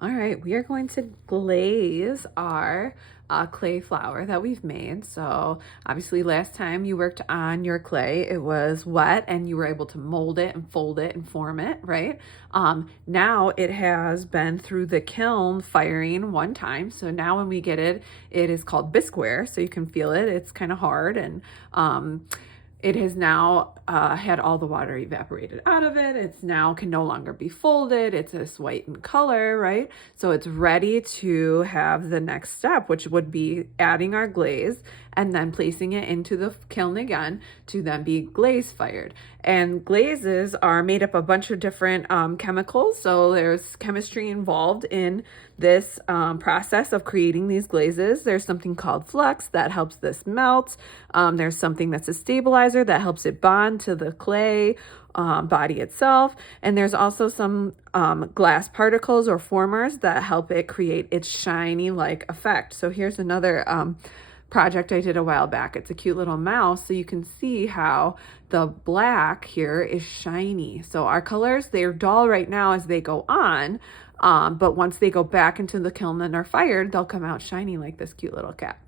All right, we are going to glaze our clay flower that we've made. So obviously last time you worked on your clay, it was wet and you were able to mold it and fold it and form it, right? Now it has been through the kiln firing one time. So now when we get it, it is called Bisqueware. So you can feel it. It's kind of hard and it has now had all the water evaporated out of it. It's now can no longer be folded. It's this white in color, right? So it's ready to have the next step, which would be adding our glaze and then placing it into the kiln again to then be glaze fired. And glazes are made up of a bunch of different chemicals. So there's chemistry involved in this process of creating these glazes. There's something called flux that helps this melt. There's something that's a stabilizer that helps it bond to the clay body itself. And there's also some glass particles or formers that help it create its shiny like effect. So here's another project I did a while back. It's a cute little mouse. So you can see how the black here is shiny. So our colors, they're dull right now as they go on. But once they go back into the kiln and are fired, they'll come out shiny like this cute little cat.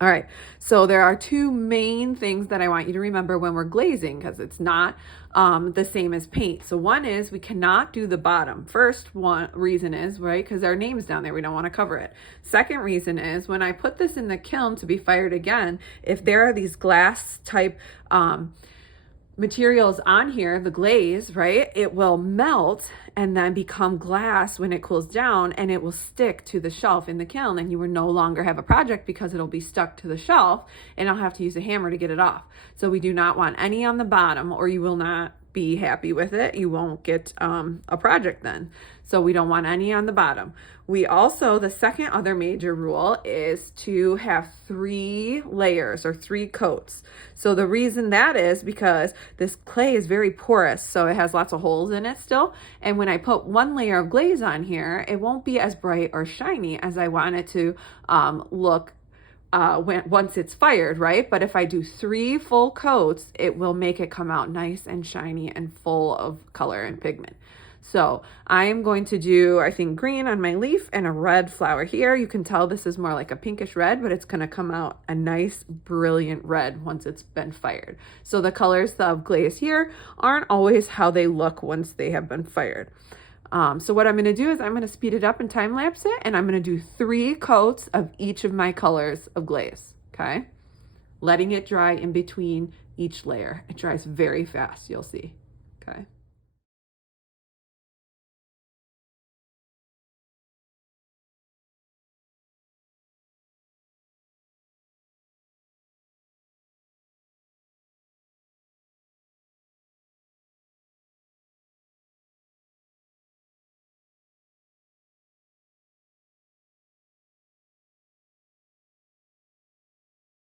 All right, so there are two main things that I want you to remember when we're glazing because it's not the same as paint. So one is we cannot do the bottom. First one reason is, right, because our name's down there, we don't want to cover it. Second reason is when I put this in the kiln to be fired again, if there are these glass type materials on here, the glaze, right, it will melt and then become glass when it cools down, and it will stick to the shelf in the kiln, and you will no longer have a project because it'll be stuck to the shelf and I'll have to use a hammer to get it off. So we do not want any on the bottom or you will not be happy with it. You won't get a project then. So we don't want any on the bottom. We also, the second other major rule is to have 3 layers or 3 coats. So the reason that is because this clay is very porous, so it has lots of holes in it still. And when I put 1 layer of glaze on here, it won't be as bright or shiny as I want it to look once it's fired, right? But if I do 3 full coats, it will make it come out nice and shiny and full of color and pigment. So I am going to do, I think, green on my leaf and a red flower here. You can tell this is more like a pinkish red, but it's going to come out a nice, brilliant red once it's been fired. So the colors of glaze here aren't always how they look once they have been fired. So what I'm going to do is I'm going to speed it up and time lapse it, and I'm going to do 3 coats of each of my colors of glaze, okay? Letting it dry in between each layer. It dries very fast, you'll see, okay?